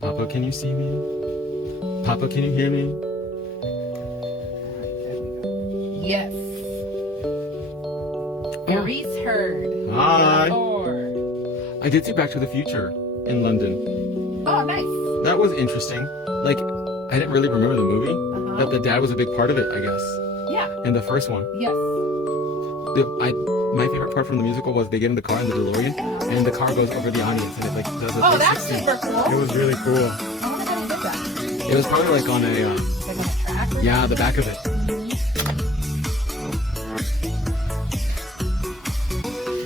Papa, can you see me? Papa, can you hear me? Yes. Maurice Heard. Hi. Or... I did see Back to the Future in London. Oh, nice. That was interesting. Like, I didn't really remember the movie, but the dad was a big part of it, I guess. Yeah. In the first one. Yes. My favorite part from the musical was they get in the car in the DeLorean, and the car goes over the audience, and it like does a 360. Oh, that's super cool. It was really cool. I wonder how they did that. It was probably like on a, Like on a track? yeah, the back of it.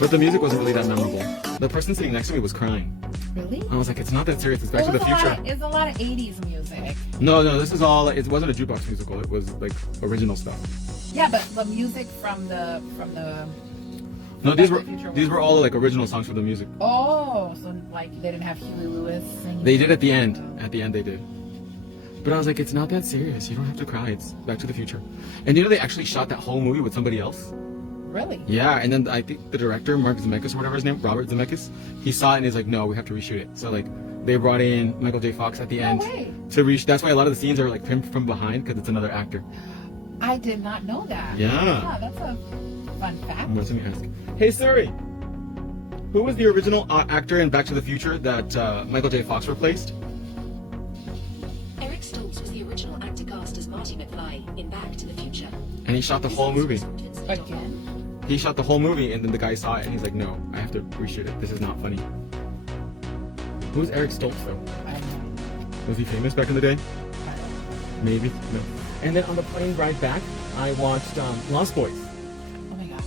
But the music wasn't really that memorable. The person sitting next to me was crying. Really? I was like, it's not that serious. It's Back to the Future. It's a lot of 80s music. No, this is all. It wasn't a jukebox musical. It was like original stuff. Yeah, but the music from the. No, these were all like original songs for the music. Oh, so like they didn't have Huey Lewis singing. They did at the end. At the end, they did. But I was like, it's not that serious. You don't have to cry. It's Back to the Future. And you know, they actually shot that whole movie with somebody else. Really? Yeah, and then I think the director, Mark Zemeckis or whatever his name, Robert Zemeckis, he saw it and he's like, no, we have to reshoot it. So like, they brought in Michael J. Fox at the end to reshoot. That's why a lot of the scenes are like filmed from behind because it's another actor. I did not know that. Yeah. That's a fun fact. Let me ask. Hey Siri, who was the original actor in Back to the Future that Michael J. Fox replaced? Eric Stoltz was the original actor cast as Marty McFly in Back to the Future. And he shot the whole movie. Again? He shot the whole movie, and then the guy saw it, and he's like, no, I have to reshoot it. This is not funny. Who's Eric Stoltz, though? I don't know. Was he famous back in the day? I don't know. Maybe. No. And then on the plane ride back, I watched Lost Boys. Oh my god.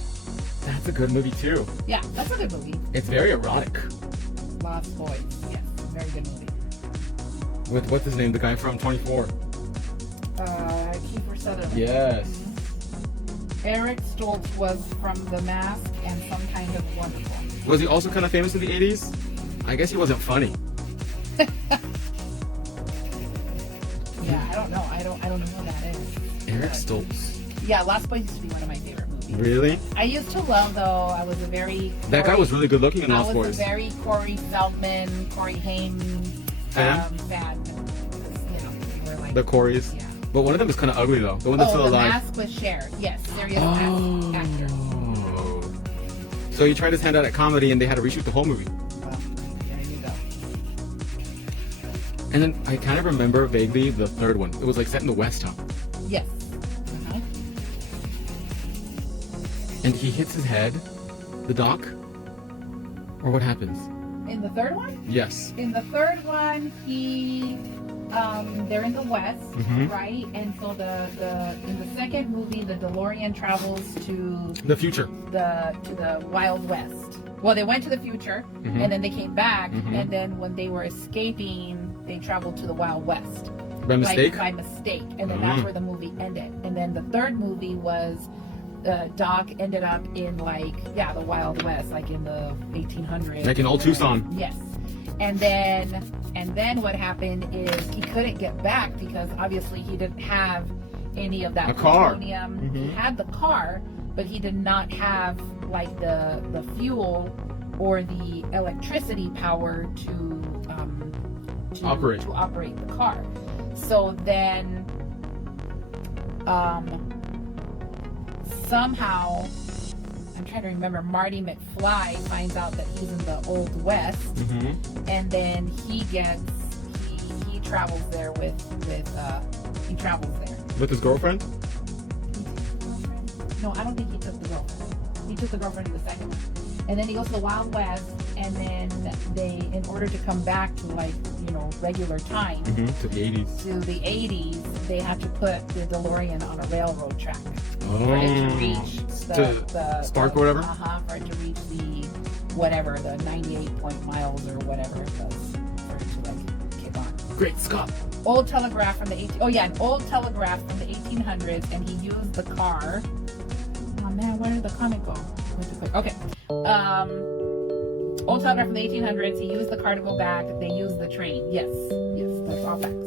That's a good movie, too. Yeah, that's a good movie. It's very erotic. Lost Boys. Yes, very good movie. With, what's his name? The guy from 24. Kiefer Sutherland. Yes. Eric Stoltz was from The Mask and Some Kind of Wonderful. Was he also kind of famous in the 80s? I guess he wasn't funny. Yeah, I don't know. I don't know who that is. Eric Stoltz. Yeah, Lost Boys used to be one of my favorite movies. Really? I used to love, though, I was a very... That guy was really good looking in Lost I Boys. was a very Corey Feldman, Corey Haim fan. You know, we were like... The Coreys. Yeah. But one of them is kind of ugly, though. The one that's still The alive. Mask with Cher. Yes, serious mask actor. So he tried his hand out at comedy, and they had to reshoot the whole movie. Well, there you go. And then I kind of remember vaguely the third one. It was like set in the West, huh? Yes. And he hits his head, the doc, or what happens? In the third one? Yes. In the third one, they're in the West, right? And so in the second movie, the DeLorean travels to The future. the Wild West. Well, they went to the future, and then they came back, and then when they were escaping, they traveled to the Wild West. By mistake? By mistake, and then that's where the movie ended. And then the third movie was Doc ended up in the Wild West, like in the 1800s. Like in old Tucson. Yes. And then what happened is he couldn't get back because obviously he didn't have any of that plutonium. He had the car, but he did not have like the fuel or the electricity power to operate the car. So then somehow, I'm trying to remember, Marty McFly finds out that he's in the Old West, and then he travels there he travels there. With his girlfriend? No, I don't think he took the girlfriend. He took the girlfriend in the second one. And then he goes to the Wild West, and then in order to come back to regular time, To the 80s. to the 80s, they had to put the DeLorean on a railroad track. Oh. For it to reach the spark or whatever? For it to reach the 98 miles or whatever it does for it to kick on. Great Scott. Old telegraph from the an old telegraph from the 1800s, and he used the car. Oh man, where did the comic go? Okay. Old telegraph from the 1800s. He used the car to go back. They used the train. Yes, that's all facts.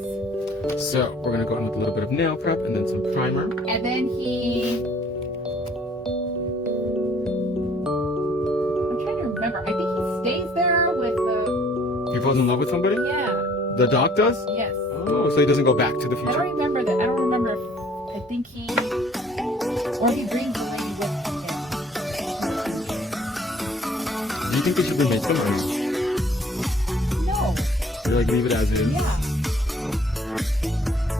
So we're gonna go in with a little bit of nail prep and then some primer. And then I'm trying to remember. I think he stays there with the. He falls in love with somebody? Yeah. The doc does? Yes. Oh, so he doesn't go back to the I future. don't remember that. I don't remember if I think he or he brings the lady with him. Do you think they should remake them or No. like leave it as is? Yeah.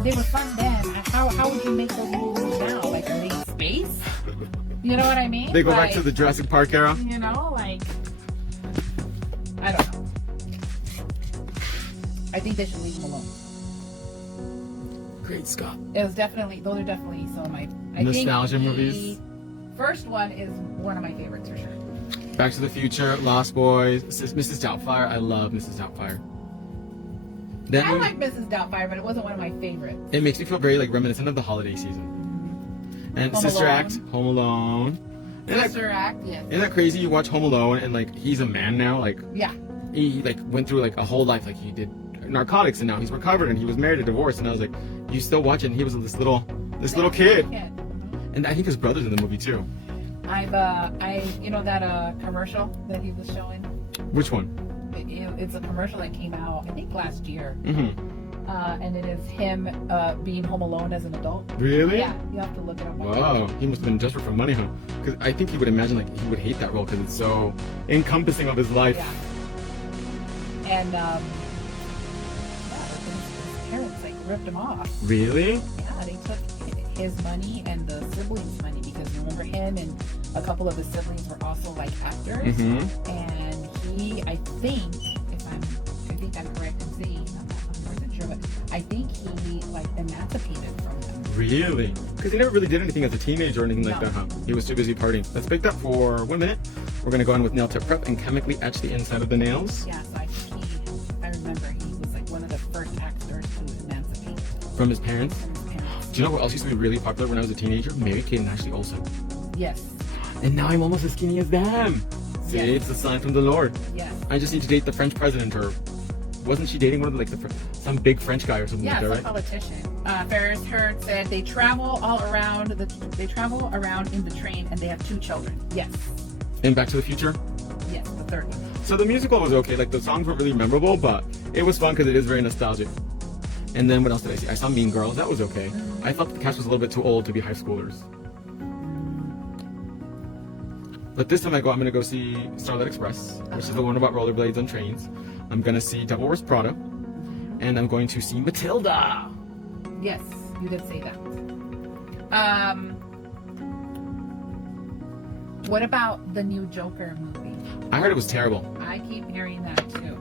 They were fun then. How would you make those movies now? Like, are they in space? You know what I mean? They go like, back to the Jurassic Park era? You know, like, I don't know. I think they should leave them alone. Great Scott. Those are definitely some of my Nostalgia think movies? The first one is one of my favorites for sure. Back to the Future, Lost Boys, Mrs. Doubtfire. I love Mrs. Doubtfire. That I movie, like Mrs. Doubtfire, but it wasn't one of my favorites. it makes me feel very like reminiscent of the holiday season. And Home Sister Alone. Act, Home Alone. Isn't that, Sister Act, yes. isn't that crazy? You watch Home Alone and like he's a man now. Like Yeah. he like went through like a whole life. Like he did narcotics and now he's recovered and he was married and divorced. And I was like, you still watch it? And he was this little kid. And I think his brother's in the movie too. You know that commercial that he was showing? Which one? It's a commercial that came out, I think, last year. Mm-hmm. And it is him being home alone as an adult. Really? Yeah, you have to look it up. Wow, he must have been desperate for money, huh? Because I think he would imagine like he would hate that role because it's so encompassing of his life. Yeah. And his parents like ripped him off. Really? Yeah, they took his money and the siblings' money because remember him and a couple of his siblings were also like actors. Mm-hmm. And he, I think I'm correct in saying, I'm not 100% sure, but I think he like emancipated from them. Really? Because he never really did anything as a teenager or anything like No. that, huh? He was too busy partying. Let's break that for 1 minute. We're gonna go in with nail tip prep and chemically etch the inside of the nails Yeah, so I think I remember he was like one of the first actors to emancipate from his parents. from his parents. Do you know what else used to be really popular when I was a teenager? Mary-Kate and Ashley Olsen. Yes, And now I'm almost as skinny as them. See, Yes. it's a sign from the Lord. yes. I just need to date the French president, or wasn't she dating one of the, like some big French guy or something Yeah, like it's that, a right? politician. Ferris Heard said they travel around in the train and they have 2 children. Yes, In Back to the Future. yes, the third one. So the musical was okay. Like the songs weren't really memorable, but it was fun because it is very nostalgic. And then what else did I see? I saw Mean Girls. That was okay. I thought the cast was a little bit too old to be high schoolers. But this time I'm gonna go see Starlight Express, which is the one about rollerblades on trains. I'm gonna see Devil Wears Prada, and I'm going to see Matilda. Yes, you did say that. What about the new Joker movie? I heard it was terrible. I keep hearing that too.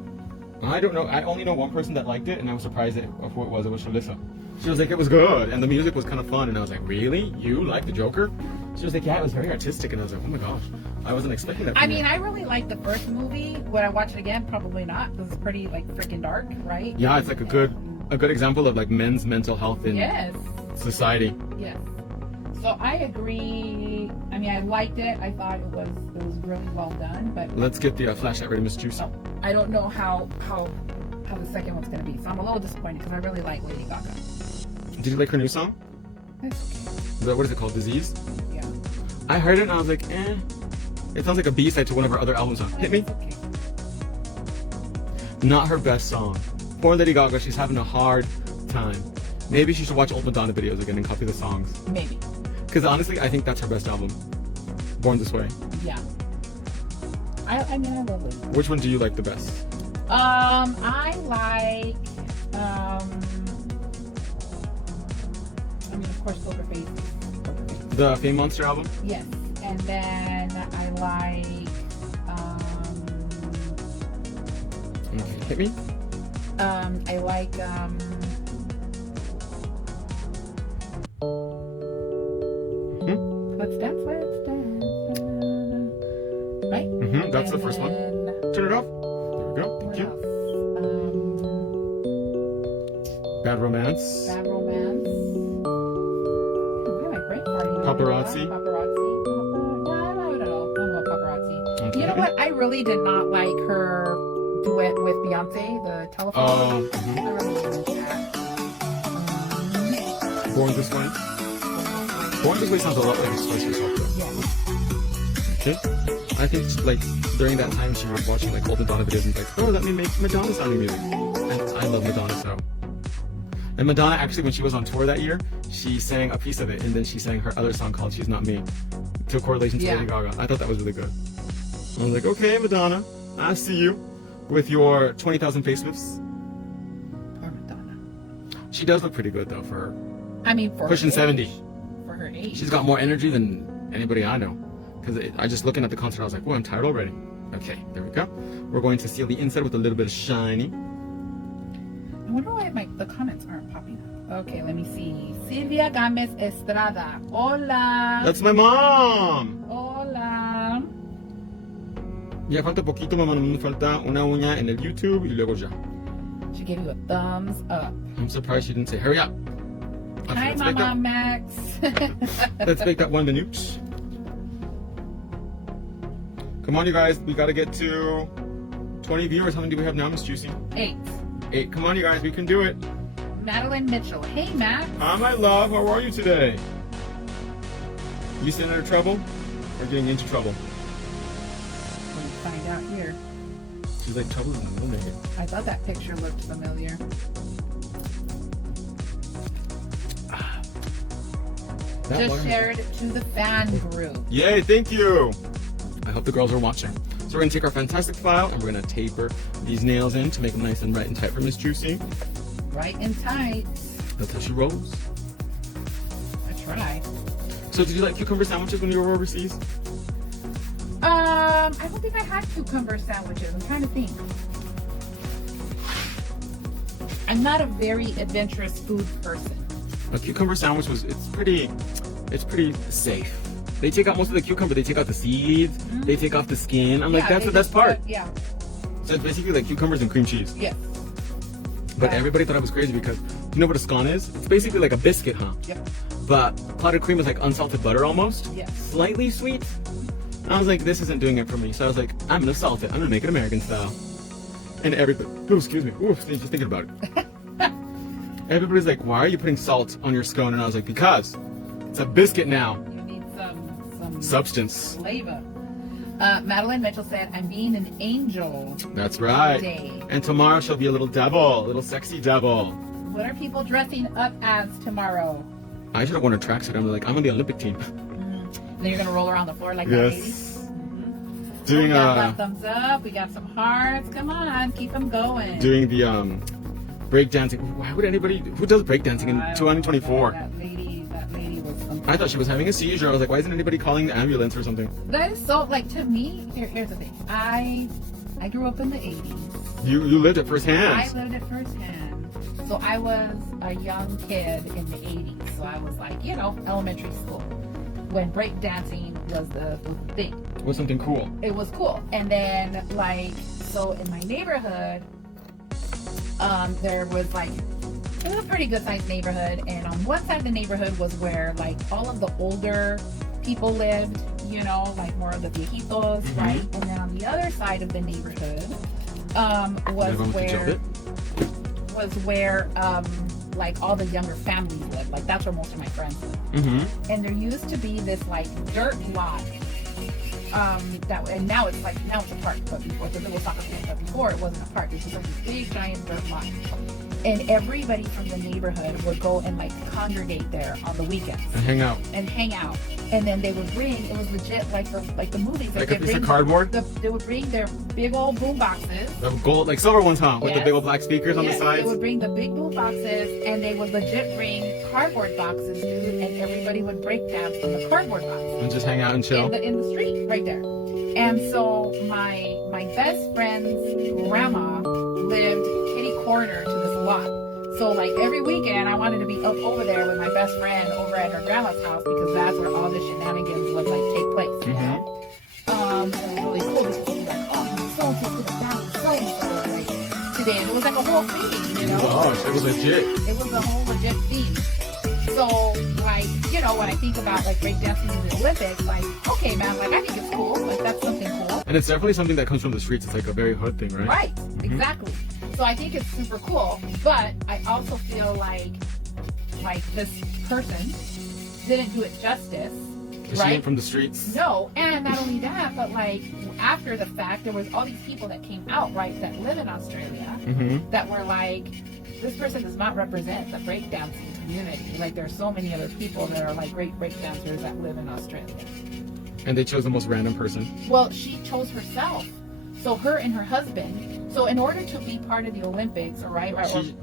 I don't know. I only know one person that liked it, and I was surprised of who it was. It was Shalissa. She was like, it was good, and the music was kind of fun. And I was like, really? You like the Joker? She was like, yeah, it was very artistic. And I was like, oh my gosh, I wasn't expecting that. I from mean, you. I really liked the first movie. Would I watch it again? Probably not. Because it's pretty like freaking dark, right? Yeah, it's like a good example of like men's mental health in Yes. society. Yes. So I agree. I mean, I liked it. I thought it was really well done. But Let's get the flashlight ready, Miss Juice. so I don't know how the second one's gonna be. So I'm a little disappointed because I really like Lady Gaga. Did you like her new song? It's What is it called? Disease? okay. Yeah. I heard it and I was like, eh. It sounds like a B-side to one of her other albums. Huh? Hit me. It's okay. Not her best song. Poor Lady Gaga, she's having a hard time. Maybe she should watch old Madonna videos again and copy the songs. Maybe. Because honestly, I think that's her best album. Born This Way. Yeah. I mean, I love it. Which one do you like the best? I like, I mean, of course, Poker Face. The Fame Monster album? Yes. And then I like, Okay, hit me. I like, Let's Dance, Let's Dance. Right? Mm-hmm, that's the And first one. then Turn it off. There we go. What Thank you. else? Bad Romance. Bad Romance. Look at my brain party. Paparazzi. Paparazzi. I don't know. I don't know paparazzi. Okay. You know what? I really did not like her duet with Beyonce, the telephone. Oh, mhm. I really didn't like that. Born This Way. Born This Way sounds a lot like Express Yourself though. Yes. Okay. I think like during that time she was watching like old Madonna videos and like, oh, let me make Madonna sounding music. And I love Madonna so. And Madonna actually, when she was on tour that year, she sang a piece of it, and then she sang her other song called "She's Not Me," to correlation to Lady Gaga. I thought that was really good. I was like, okay, Madonna, I see you with your 20,000 facelifts. Poor Madonna. She does look pretty good though for her. I mean, for Pushing her 70. age. For her age. She's got more energy than anybody I know. Because I just looking at the concert, I was like, "Whoa, I'm tired already." Okay, there we go. We're going to seal the inside with a little bit of shiny. I wonder why the comments aren't popping up. Okay, let me see. Silvia Gomez Estrada. Hola. That's my mom. Hola. Ya falta poquito, mamá. Me falta una uña en el YouTube y luego ya. She gave you a thumbs up. I'm surprised she didn't say, "Hurry up." Okay, Hi, let's make Mama that- Max. Let's make that 1 minute. Come on, you guys. We gotta get to 20 viewers. How many do we have now, Miss Juicy? 8. 8. Come on, you guys. We can do it. Madeline Mitchell. Hey, Max. Hi, my love. How are you today? You staying out of trouble or getting into trouble? We'll find out here. She's like, trouble in the middle, maybe. I thought that picture looked familiar. That Just watermelon- shared to the fan group. Yay, thank you. I hope the girls are watching. So we're gonna take our fantastic file and we're gonna taper these nails in to make them nice and right and tight for Miss Juicy. Right and tight. That's how she rolls. I tried. So did you like cucumber sandwiches when you were overseas? I don't think I had cucumber sandwiches. I'm trying to think. I'm not a very adventurous food person. A cucumber sandwich it's pretty safe. They take out most of the cucumber, they take out the seeds, they take off the skin. I'm like, Yeah, that's they the best just part. put- Yeah. So it's basically like cucumbers and cream cheese. Yes. But everybody thought I was crazy because you know what a scone is? It's basically like a biscuit, huh? Yep. But clotted cream is like unsalted butter almost. Yes. Slightly sweet. And I was like, this isn't doing it for me. So I was like, I'm gonna salt it. I'm gonna make it American style. And everybody, oh, excuse me. Ooh, just thinking about it. Everybody's like, why are you putting salt on your scone? And I was like, because it's a biscuit now. You need some Substance. flavor. Madeline Mitchell said, "I'm being an angel." That's right. Today. And tomorrow she'll be a little devil, a little sexy devil. What are people dressing up as tomorrow? I should have worn a tracksuit. I'm like, I'm on the Olympic team. Then you're gonna roll around the floor like that lady. Doing We got thumbs up. We got some hearts. Come on, keep them going. doing the breakdancing. Why would anybody who does breakdancing in I don't 2024? know. That lady was something. I thought she was having a seizure. I was like, why isn't anybody calling the ambulance or something? That is so, like, to me, here's the thing. I grew up in the 80s. You lived it firsthand. I lived it firsthand. So I was a young kid in the 80s. So I was like, elementary school. When breakdancing was the thing. It was something cool. It was cool. And then, so in my neighborhood, there was it was a pretty good sized neighborhood, and on one side of the neighborhood was where all of the older people lived, more of the viejitos, right? And then on the other side of the neighborhood was where all the younger families lived. That's where most of my friends lived. And there used to be this dirt lot. And now it's a park, but before the little soccer field, but before it wasn't a park. It was just a big giant dirt lot. And everybody from the neighborhood would go and congregate there on the weekends. And hang out. And then they would bring, it was legit like the movies. Like a piece of cardboard? They would bring their big old boom boxes. The gold, silver ones, huh? With the Yes. big old black speakers on the Yes, sides. They would bring the big boom boxes, and they would legit bring cardboard boxes, dude, and everybody would break dance on the cardboard box. And just hang out and chill. In the street, right there. And so my best friend's grandma lived kitty corner to this lot. So every weekend I wanted to be up over there with my best friend over at her grandma's house because that's where all the shenanigans would take place. You know? And it was really cool because she'd be like, oh, my soul just did a dance so today. And it was like a whole thing, Gosh, it was legit. It was a whole legit theme. So, when I think about breakdancing in the Olympics, okay, man, I think it's cool. That's something cool. And it's definitely something that comes from the streets. It's a very hood thing, right? Right, exactly. So I think it's super cool. But I also feel like this person didn't do it justice 'Cause she ain't from the streets. No, and not only that, but like after the fact, there was all these people that came out, right, that live in Australia, that were like, this person does not represent the breakdancing community. Like, there's so many other people that are like great breakdancers that live in Australia. And they chose the most random person. Well, she chose herself. So her and her husband. So in order to be part of the Olympics, right?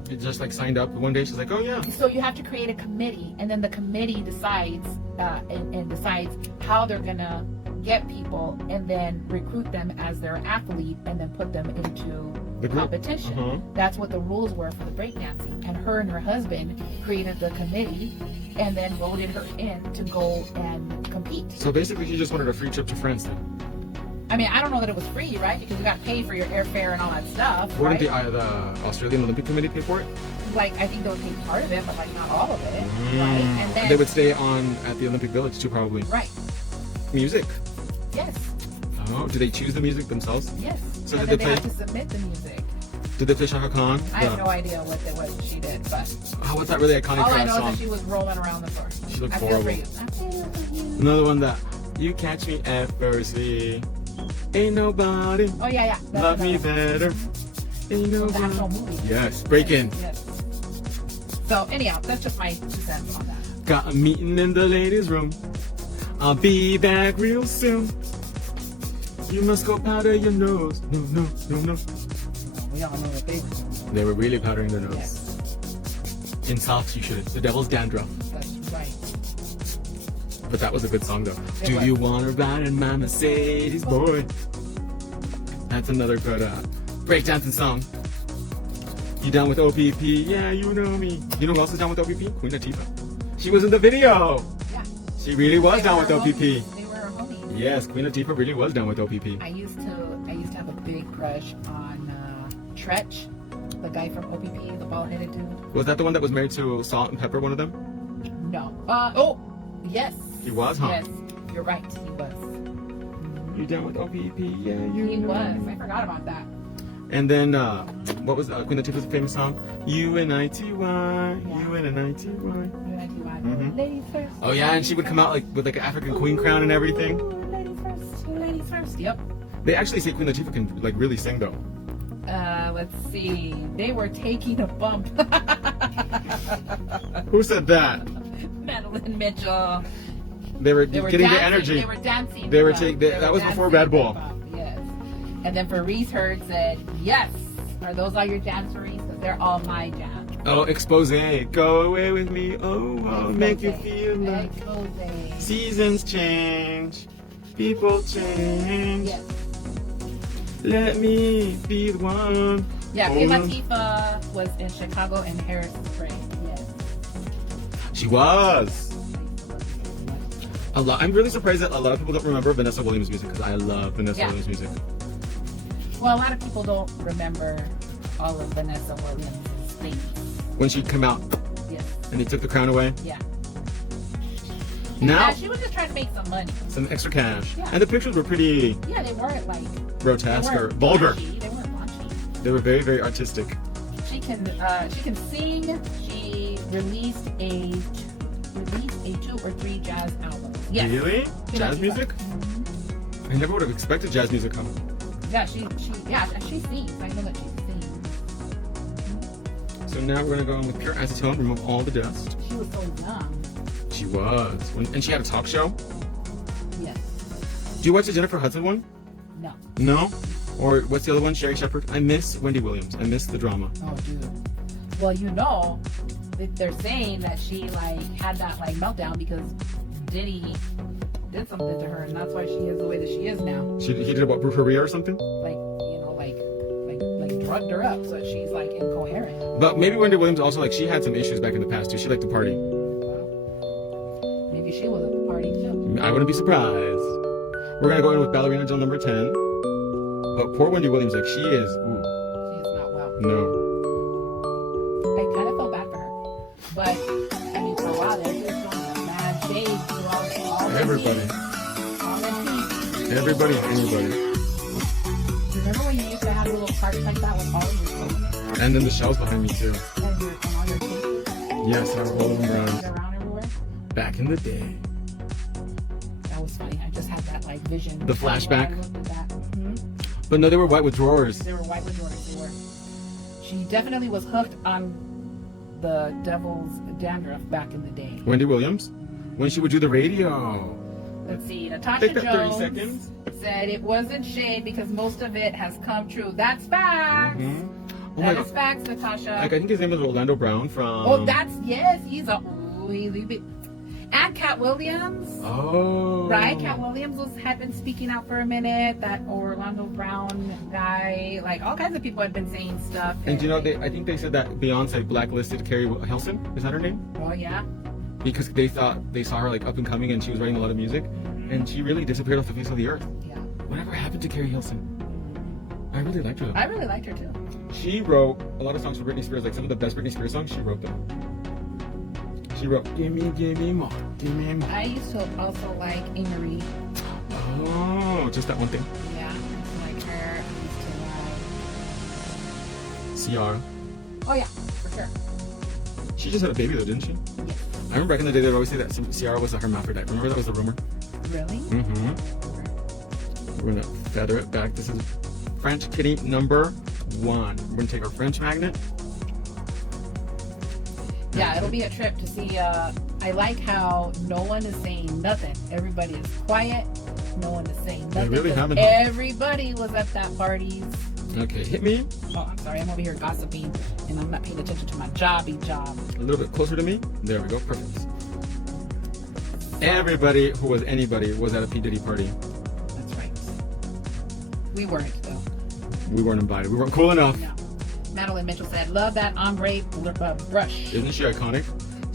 She just like signed up one day. She's like, oh yeah. So you have to create a committee, and then the committee decides and decides how they're gonna get people, and then recruit them as their athlete, and then put them into the competition. That's what the rules were for the breakdancing. And her husband created the committee, and then voted her in to go and compete. So basically, she just wanted a free trip to France then. I mean, I don't know that it was free, right? Because you got paid for your airfare and all that stuff. Wouldn't right? the Australian Olympic Committee pay for it? Like, I think they would pay part of it, but like not all of it, right? And then they would stay on at the Olympic Village too, probably. Right. Music. Yes. Oh, do they choose the music themselves? Yes. So and did then they they play? have to submit the music. Did they play Shaka Khan? I have no idea what she did, but oh, what's that really iconic all I know song? is that she was rolling around the floor. She looked I feel horrible. for you. Another one that you catch me at first, ain't nobody Oh yeah. love me better. Ain't The actual nobody. movie. Yes, breaking. Yes. So anyhow, that's just my 2 cents on that. Got a meeting in the ladies' room. I'll be back real soon. You must go powder your nose. No. We all know what they were doing. They were really powdering their nose. Yes, In South, you should. The Devil's Dandruff. that's right. But that was a good song, though. It Do was. you want to ride in my Mercedes, boy? That's another good breakdancing song. You down with OPP? Yeah, you know me. You know who else is down with OPP? Queen Latifah. She was in the video. Yeah. She really was down with They were OPP. homies. They were homies. Yes, Queen Latifah really was down with OPP. I used to have a big crush on Tretch, the guy from OPP, the bald-headed dude. Was that the one that was married to Salt and Pepper, one of them? No. Yes. He was, huh? Yes, you're right. He was. You down with OPP? Yeah, you He know was. me. I forgot about that. And then, what was Queen Latifah's famous song? U-N-I-T-Y, U-N-I-T-Y. Mhm. Ladies first. Oh yeah, and she would come out like with like an African queen crown and everything. Ladies first. Ladies first. Yep. They actually say Queen Latifah can like really sing though. Let's see. They were taking a bump. Who said that? Madeline Mitchell. They were They were getting dancing. the energy. They were dancing. They were the taking. bump. That They was were before dancing Bad Ball. the bump, yes. And then Fabrice Hurd said, "Yes, are those all your jams, Fabrice? Because they're all my jams." Oh, expose. Go away with me. Oh, I'll make you feel like Expose. seasons change, people change. Yes. Let me be the one. Yeah, Oh, Queen Latifah was in Chicago and Harris Spring. Yes. She was. A lot. I'm really surprised that a lot of people don't remember Vanessa Williams' music because I love Vanessa Yeah. Williams' music. Well, a lot of people don't remember all of Vanessa Williams' things. When she came out Yes. and they took the crown away. Yeah. Now, She was just trying to make some money. some extra cash. Yeah. And the pictures were pretty Yeah, they weren't like grotesque they or weren't vulgar. raunchy. They weren't raunchy. They were very, very artistic. She can sing. She released a 2 or 3 jazz albums. Yes. Really? Queen Jazz Latifah. music? Mhm. I never would have expected jazz music come. Yeah, she sings. I know that she sings. So now we're gonna go in with pure acetone, remove all the dust. She was so young. She was. And she had a talk show. Yes. Do you watch the Jennifer Hudson one? No. No? Or what's the other one? Sherry Shepherd? I miss Wendy Williams. I miss the drama. Oh, dude. Well, they're saying that she like had that like meltdown because Diddy did something to her, and that's why she is the way that she is now. He did what, Brujeria or something? Like drugged her up, so she's like incoherent. But maybe Wendy Williams also, like, she had some issues back in the past too. She liked to party. Well, maybe she was at the party too. I wouldn't be surprised. We're gonna go in with Ballerina Jill number 10. But poor Wendy Williams, like, she is, ooh, She's not well. no. I kind of felt bad for her, but I mean, for a while there, she was showing mad shade to all Everybody. all their teeth. Everybody and anybody. Remember when you used to have little carts like that with all of your clothes And then the shells behind me too. and all your teeth Yes, I was holding them around. around everywhere? Back in the day. like vision. The flashback. I looked at that. Mhm. But no, they were white with drawers. They were white with drawers. They were. She definitely was hooked on the devil's dandruff back in the day. Wendy Williams, when she would do the radio. Let's see. Natasha Take that 30 Jones seconds. said it wasn't shade because most of it has come true. That's facts. Mhm. Oh That my is God. facts, Natasha. Like, I think his name is Orlando Brown from. Oh, that's yes. He's a. And Cat Williams. Oh. Right, Cat Williams had been speaking out for a minute. That Orlando Brown guy, like all kinds of people had been saying stuff. And you know, I think they said that Beyonce blacklisted Carrie Hilson. Is that her name? Oh yeah. Because they thought they saw her like up and coming, and she was writing a lot of music, and she really disappeared off the face of the earth. Yeah. Whatever happened to Carrie Hilson? I really liked her. I really liked her too. She wrote a lot of songs for Britney Spears, like some of the best Britney Spears songs. She wrote them. She wrote "Give Me More, Give Me More." I used to also like Amory. Oh, just that one thing. Yeah, I used to like her. I used to like. Ciara. Oh yeah, for sure. She just had a baby though, didn't she? Yes. I remember back in the day they would always say that Ciara was a hermaphrodite. Remember that was the rumor? Really? Mm-hmm. We're gonna feather it back. This is French kitty number 1. We're gonna take our French magnet. Yeah, it'll be a trip to see. I like how no one is saying nothing. Everybody is quiet. No one is saying nothing. really haven't. Everybody was at that party. Okay, hit me. Oh, I'm sorry. I'm over here gossiping, and I'm not paying attention to my job. A little bit closer to me. There we go. Perfect. Everybody who was anybody was at a P. Diddy party. That's right. We weren't though. We weren't invited. We weren't cool enough. No. Madeline Mitchell said, "Love that ombre brush." Isn't she iconic?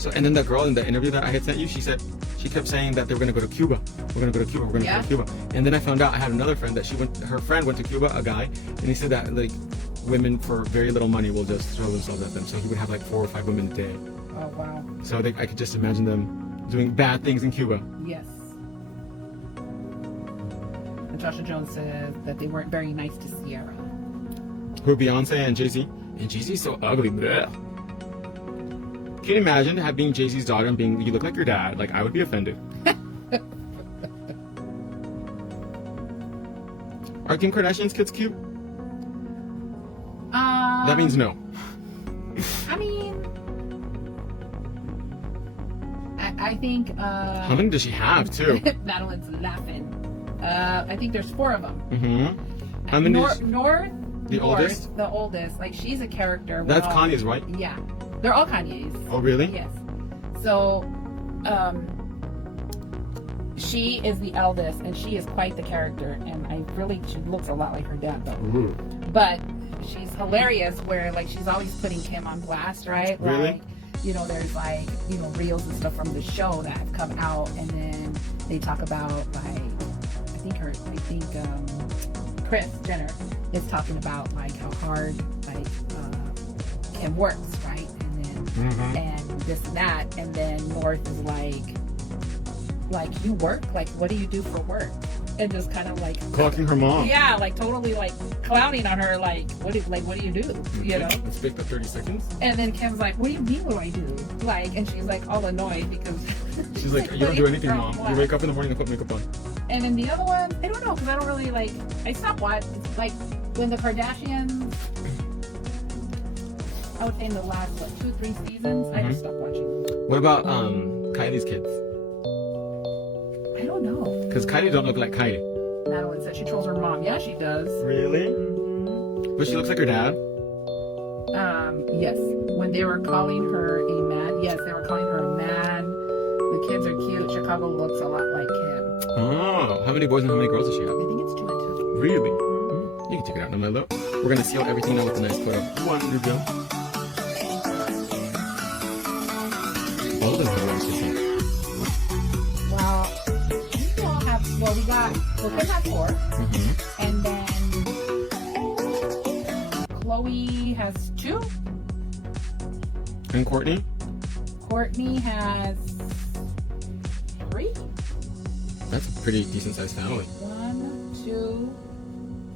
So, and then that girl in the interview that I had sent you, she said, she kept saying that they were gonna go to Cuba. We're gonna go to Cuba. We're gonna go to Cuba. And then I found out I had another friend that her friend went to Cuba, a guy, and he said that like women for very little money will just throw themselves at them. So he would have like 4 or 5 women a day. Oh wow. So I could just imagine them doing bad things in Cuba. Yes. Natasha Jones says that they weren't very nice to Sierra. Who, Beyonce and Jay-Z? And Jay-Z's so ugly. Blech. Can you imagine being Jay-Z's daughter and being, you look like your dad? Like, I would be offended. Are Kim Kardashian's kids cute? That means no. I mean, I think. How many does she have, too? Madeline's laughing. I think there's 4 of them. Mm-hmm. How many? North. The oldest? The oldest. Like, she's a character. That's Kanye's, right? Yeah. They're all Kanye's. Oh, really? Yes. So, she is the eldest, and she is quite the character. And she looks a lot like her dad, though. Ooh. But she's hilarious, where like she's always putting Kim on blast, right? Really? Like, there's like reels and stuff from the show that have come out, and then they talk about like I think Kris Jenner is talking about like how hard like Kim works, right? And then and this and that, and then North is like you work? Like, what do you do for work? And just kind of like clocking her mom. Yeah, like totally like clowning on her. Like, what do you do? You know? Let's pick the 30 seconds. And then Kim's like, what do you mean? What do I do? Like, and she's like all annoyed because she's like, you don't do anything, mom. You wake up in the morning and put makeup on. And then the other one, I don't know, because I don't really like. I stopped watching. It's like when the Kardashians. I would say in the last 2-3 seasons, I just stopped watching. What about Kylie's kids? I don't know. Because Kylie don't look like Kylie. Madeline said she trolls her mom. Yeah, she does. Really? Mm-hmm. But she looks like her dad? Yes. When they were calling her a man. Yes, they were calling her a man. The kids are cute. Chicago looks a lot like Kim. Oh. How many boys and how many girls does she have? I think it's 2 and 2. Really? You can take it out now, my love. We're going to seal everything now with a nice coat of Wonder. All of them have one sister. Well, Kim has 4, and then Chloe has 2. And Courtney? Courtney has 3. That's a pretty decent sized family. 1, 2.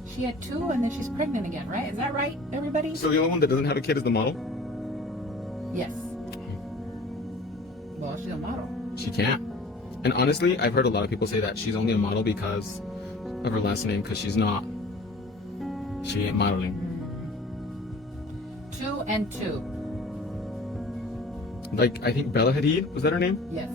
She had 2, and then she's pregnant again, right? Is that right, everybody? So the only one that doesn't have a kid is the model? Yes. Well, she's a model. She can't. And honestly, I've heard a lot of people say that she's only a model because of her last name, because she ain't modeling. 2 and 2. Like, I think Bella Hadid, was that her name? Yes.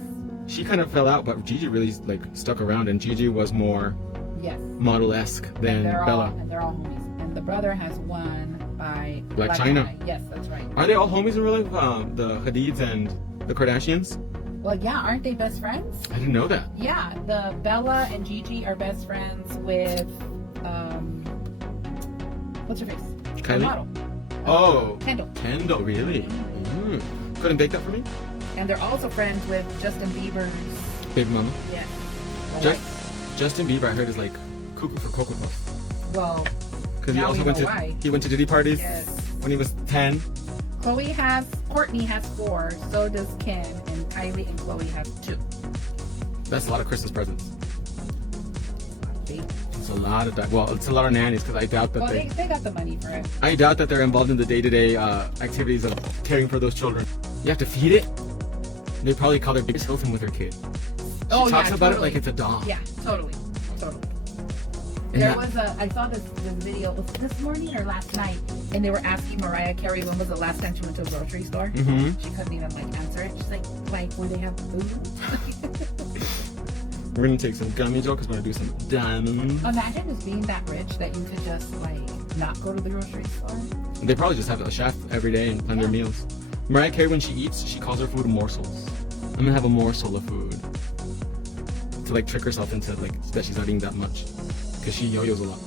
She kind of fell out, but Gigi really like stuck around, and Gigi was more Yes. model-esque than Bella. And they're all homies. And the brother has won by Black China. Yes, that's right. Are they all homies in real life? The Hadids and the Kardashians? Well, yeah, aren't they best friends? I didn't know that. Yeah, the Bella and Gigi are best friends with what's her face? Kylie? The model. Oh. Kendall, really? Couldn't bake that for me? and they're also friends with Justin Bieber's Big Mama. yes. Justin Bieber, I heard, is like cuckoo for Cocoa Puffs. Well, Because he now also we went know to why. he went to Diddy parties Yes. when he was 10. Courtney has 4, so does Kim, and Kylie and Chloe have 2. That's a lot of Christmas presents. See? It's a lot of that. Well, it's a lot of nannies, because I doubt that Well, they got the money for it. I doubt that they're involved in the day-to-day activities of caring for those children. You have to feed it. They probably call their Paris Hilton with her kid. She talks about it like it's a doll. Yeah, totally. And There that- was I saw this video, was it this morning or last night, and they were asking Mariah Carey when was the last time she went to a grocery store. Mhm. She couldn't even answer it. She's like where they have food. We're gonna take some gummy joke because we're gonna do some diamonds. Imagine just being that rich that you could just not go to the grocery store. They probably just have a chef every day and plan their meals. Mariah Carey, when she eats, she calls her food morsels. I'm gonna have a morsel of food to trick herself into that she's not eating that much, because she yo-yos a lot.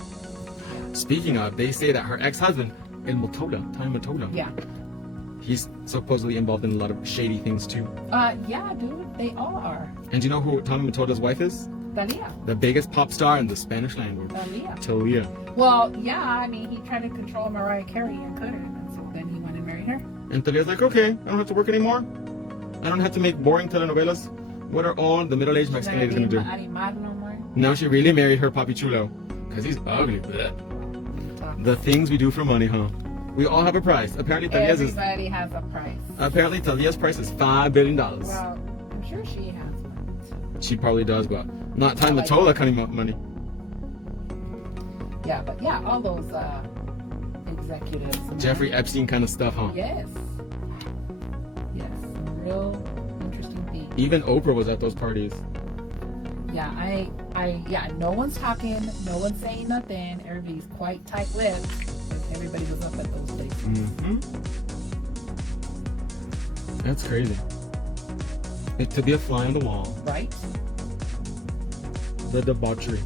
Speaking of, they say that her ex-husband Tommy Mottola, Yeah. he's supposedly involved in a lot of shady things too. Yeah, dude, they all are. And do you know who Tommy Mottola's wife is? Talia. The biggest pop star in the Spanish language. Talia. Well, yeah, I mean, he tried to control Mariah Carey and couldn't, and so then he went and married her. And Talia's like, okay, I don't have to work anymore. I don't have to make boring telenovelas. What are all the middle-aged Mexican ladies gonna do? Animar no more. Now she really married her Papi Chulo, because he's ugly. Blech. The things we do for money, huh? We all have a price. Apparently Everybody has a price. Apparently Talia's price is $5 billion. Well, I'm sure she has one. She probably does, but not Time Mottola kind of money. Yeah, but yeah, all those executives. Jeffrey Epstein kind of stuff, huh? Yes. Yes. Real interesting thing. Even Oprah was at those parties. Yeah, yeah, no one's talking, no one's saying nothing. Everybody's quite tight-lipped. Everybody was up at those places. Mm-hmm. That's crazy. To be a fly on the wall. Right? The debauchery.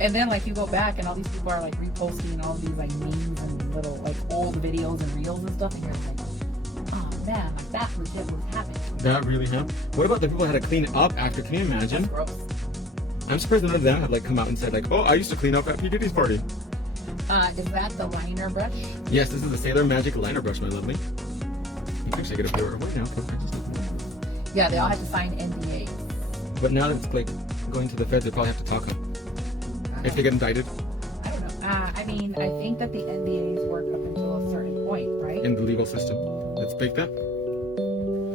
And then you go back and all these people are reposting all these memes and little old videos and reels and stuff, and you're like, oh man, that legit was happening. That really happened. What about the people who had to clean up after? Can you imagine? That's gross. I'm surprised none of them have come out and said oh, I used to clean up at P. Diddy's party. Is that the liner brush? Yes, this is the Sailor Magic liner brush, my lovely. You can actually get a pure right now. Yeah, they all had to sign NDAs. But now that it's going to the feds, they probably have to talk if they get indicted. I don't know. I mean, I think that the NDAs work up until a certain point, right? In the legal system. Let's pick that.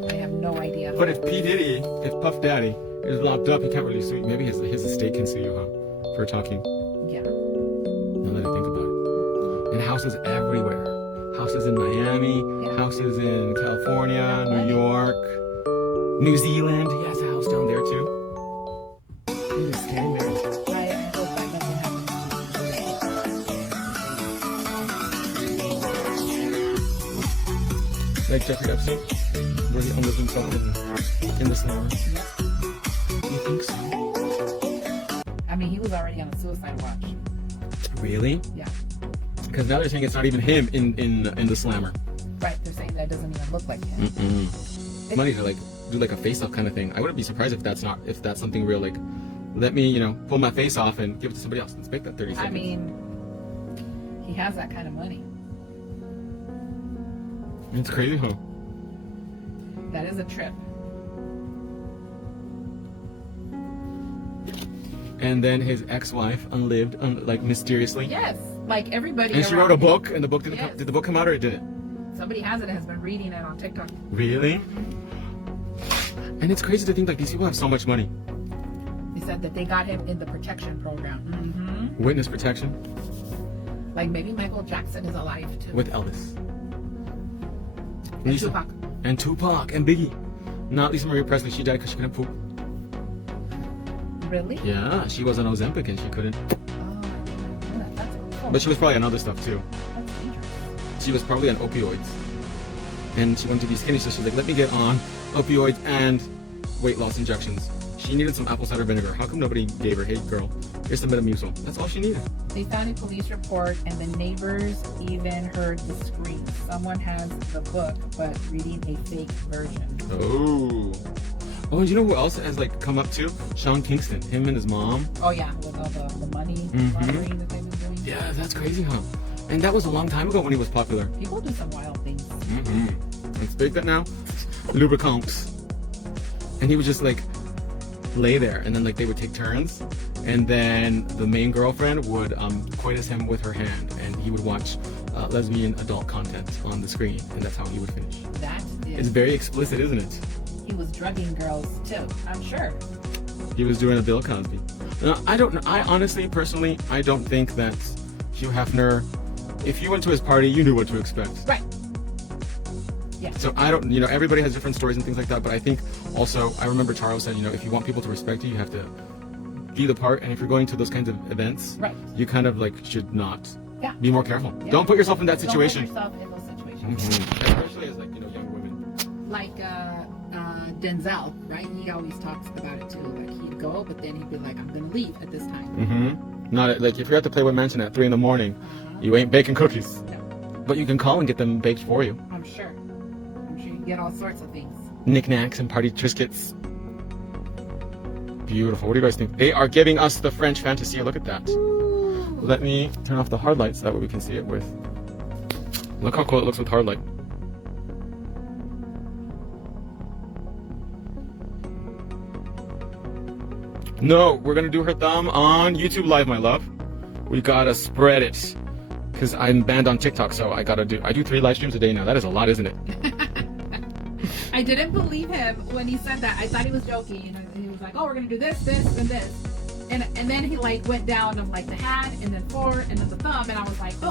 I have no idea. But if P. Diddy, if Puff Daddy is locked up, he can't really sue you. Maybe his estate can sue you, huh? For talking. Yeah. Now that I think about it. And houses everywhere. Houses in Miami, houses in California, New York, New Zealand. He has a house down there too. It is scary, man. I hope that doesn't happen. Like Jeffrey Epstein, where he unlived himself in the slammer. You think so? I mean, he was already on a suicide watch. Really? Yeah. Because now they're saying it's not even him in the slammer. Right. They're saying that doesn't even look like him. Money to do a face-off kind of thing. I wouldn't be surprised if that's something real. Let me pull my face off and give it to somebody else. Let's make that 30 seconds. I mean, he has that kind of money. It's crazy, huh? That is a trip. And then his ex-wife unlived, mysteriously. Yes. Like everybody. And she wrote a book, and the book didn't Yes. come. Did the book come out or it didn't? Somebody has been reading it on TikTok. Really? And it's crazy to think these people have so much money. said that they got him in the protection program. Mm-hmm. Witness protection? Like maybe Michael Jackson is alive too. With Elvis. And Tupac. And Tupac and Biggie. Not Lisa Marie Presley. She died because she couldn't poop. Really? Yeah, she was on Ozempic and she couldn't. Oh, that's cool. But she was probably on other stuff too. That's dangerous. She was probably on opioids. And she wanted to be skinny, so she's like, let me get on opioids and weight loss injections. She needed some apple cider vinegar. How come nobody gave her, hey girl, here's some Metamucil? That's all she needed. They found a police report and the neighbors even heard the screams. Someone has the book, but reading a fake version. Oh. Oh, and you know who else has like come up too? Sean Kingston. Him and his mom. Oh yeah, with all the money laundering that they've been doing. Yeah, that's crazy, huh? And that was a long time ago when he was popular. People do some wild things. Let's fake that now. Lubricants. And he would just like lay there, and then like they would take turns, and then the main girlfriend would coitus him with her hand, and he would watch lesbian adult content on the screen, and that's how he would finish. That is. It's very explicit, isn't it? He was drugging girls too, I'm sure. He was doing a Bill Cosby. I don't know. I honestly, personally, I don't think that Hugh Hefner, if you went to his party, you knew what to expect. Right. Yeah. So I don't, you know, everybody has different stories and things like that, but I think also, I remember Charles said, you know, if you want people to respect you, you have to be the part, and if you're going to those kinds of events, right, you kind of like should not. Yeah. Be more careful. Yeah. Don't put yourself in that situation. Don't put yourself in those situations. Especially as like, you know, young women. Like Denzel, right? He always talks about it too. Like he'd go, but then he'd be like, I'm gonna leave at this time. Not like if you're at the Playboy Mansion at 3 in the morning, you ain't baking cookies. No. But you can call and get them baked for you. I'm sure you can get all sorts of things. Knickknacks and party triscuits. Beautiful. What do you guys think? They are giving us the French fantasy. Look at that. Ooh. Let me turn off the hard light so that way we can see it with. Look how cool it looks with hard light. No, we're gonna do her thumb on YouTube Live, my love. We gotta spread it. Because I'm banned on TikTok, so I do 3 live streams a day now. That is a lot, isn't it? I didn't believe him when he said that. I thought he was joking. You know, he was like, "Oh, we're gonna do this, this, and this," and then he like went down of like the hand, and then 4, and then the thumb, and I was like, "Oh."